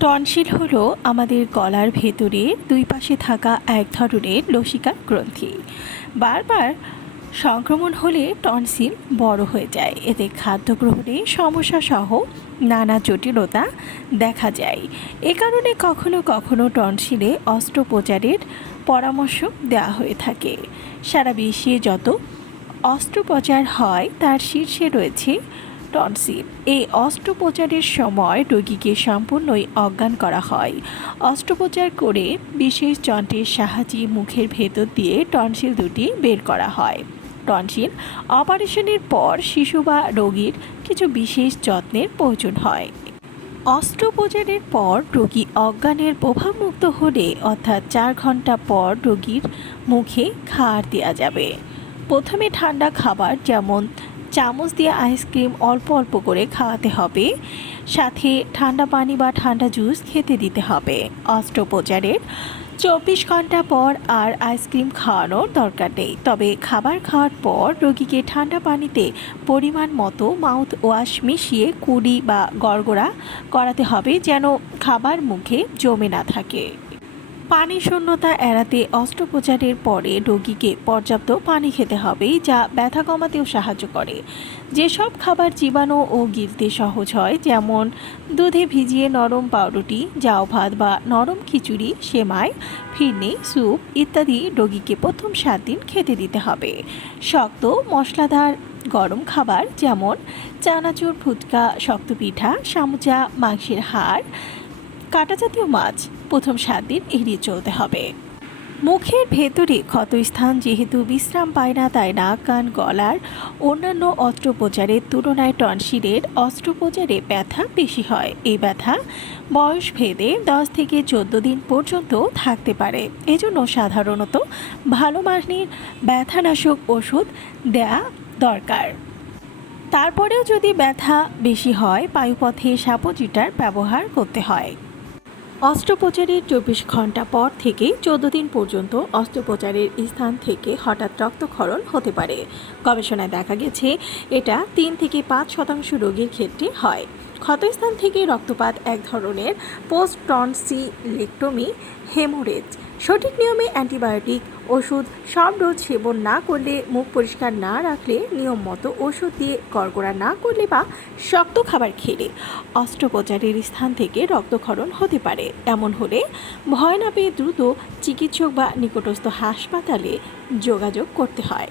Tonsil হলো আমাদের গলার ভেতরে দুই পাশে থাকা এক ধরনের লসিকা গ্রন্থি। বারবার সংক্রমণ হলে টনসিল বড় হয়ে যায়। এতে খাদ্য গ্রহণে সমস্যা সহ নানা জটিলতা দেখা যায়। এ কারণে কখনো কখনো টনসিলে অস্ত্রোপচারের পরামর্শ দেওয়া হয়ে থাকে। সারা বিশ্বে যত অস্ত্রোপচার হয়, তার শীর্ষে রয়েছে টনসিল এই অস্ত্রোপচারের সময় রোগীকে সম্পূর্ণই অজ্ঞান করা হয়। অস্ত্রোপচার করে বিশেষ যন্ত্রের সাহায্যে মুখের ভেতর দিয়ে টনসিল দুটি বের করা হয়। টনসিল অপারেশনের পর শিশু বা রোগীর কিছু বিশেষ যত্নের প্রয়োজন হয়। অস্ত্রোপচারের পর রোগী অজ্ঞানের প্রভাবমুক্ত হলে অর্থাৎ চার ঘণ্টা পর রোগীর মুখে খাওয়ার দেওয়া যাবে। প্রথমে ঠান্ডা খাবার যেমন চামচ দিয়ে আইসক্রিম অল্প অল্প করে খাওয়াতে হবে। সাথে ঠান্ডা পানি বা ঠান্ডা জুস খেতে দিতে হবে। অস্ত্রোপচারের চব্বিশ ঘণ্টা পর আর আইসক্রিম খাওয়ানোর দরকার নেই। তবে খাবার খাওয়ার পর রোগীকে ঠান্ডা পানিতে পরিমাণ মতো মাউথ ওয়াশ মিশিয়ে কুড়ি বা গড়গড়া করাতে হবে যেন খাবার মুখে জমে না থাকে। পানি শূন্যতা এড়াতে অস্ত্রোপচারের পরে রোগীকে পর্যাপ্ত পানি খেতে হবে, যা ব্যথা কমাতেও সাহায্য করে। যেসব খাবার জীবাণু ও গিলতে সহজ হয়, যেমন দুধে ভিজিয়ে নরম পাউরুটি জাউ ভাত বা নরম খিচুড়ি, সেমাই, ফিরনি, স্যুপ ইত্যাদি রোগীকে প্রথম সাত দিন খেতে দিতে হবে। শক্ত, মশলাদার গরম খাবার যেমন চানাচুর, ফুচকা, শক্ত পিঠা, সামুচা, মাংসের হাড়, কাটা জাতীয় মাছ প্রথম সাত দিন এড়িয়ে চলতে হবে। মুখের ভেতরে ক্ষতস্থান যেহেতু বিশ্রাম পায় না, তাই নাক, কান, গলার অন্যান্য অস্ত্রোপচারের তুলনায় টনসিলের অস্ত্রোপচারে ব্যথা বেশি হয়। এই ব্যথা বয়স ভেদে দশ থেকে চোদ্দ দিন পর্যন্ত থাকতে পারে। এজন্য সাধারণত ভালো মানের ব্যথানাশক ওষুধ দেয়া দরকার। তারপরেও যদি ব্যথা বেশি হয় বায়ুপথে সাপোজিটার ব্যবহার করতে হয়। অস্ত্রোপচারের চব্বিশ ঘণ্টা পর থেকে চোদ্দ দিন পর্যন্ত অস্ত্রোপচারের স্থান থেকে হঠাৎ রক্তক্ষরণ হতে পারে। গবেষণায় দেখা গেছে, এটা তিন থেকে পাঁচ শতাংশ রোগীর ক্ষেত্রে হয়। ক্ষতস্থান থেকে রক্তপাত এক ধরনের পোস্ট টনসিলেক্টমি হেমোরেজ। সঠিক নিয়মে অ্যান্টিবায়োটিক ওষুধ সব ডোজ সেবন না করলে, মুখ পরিষ্কার না রাখলে, নিয়ম মতো ওষুধ দিয়ে গড়গড়া না করলে বা শক্ত খাবার খেলে। অস্ত্রোপচারের স্থান থেকে রক্তক্ষরণ হতে পারে। এমন হলে ভয় না পেয়ে দ্রুত চিকিৎসক বা নিকটস্থ হাসপাতালে যোগাযোগ করতে হয়।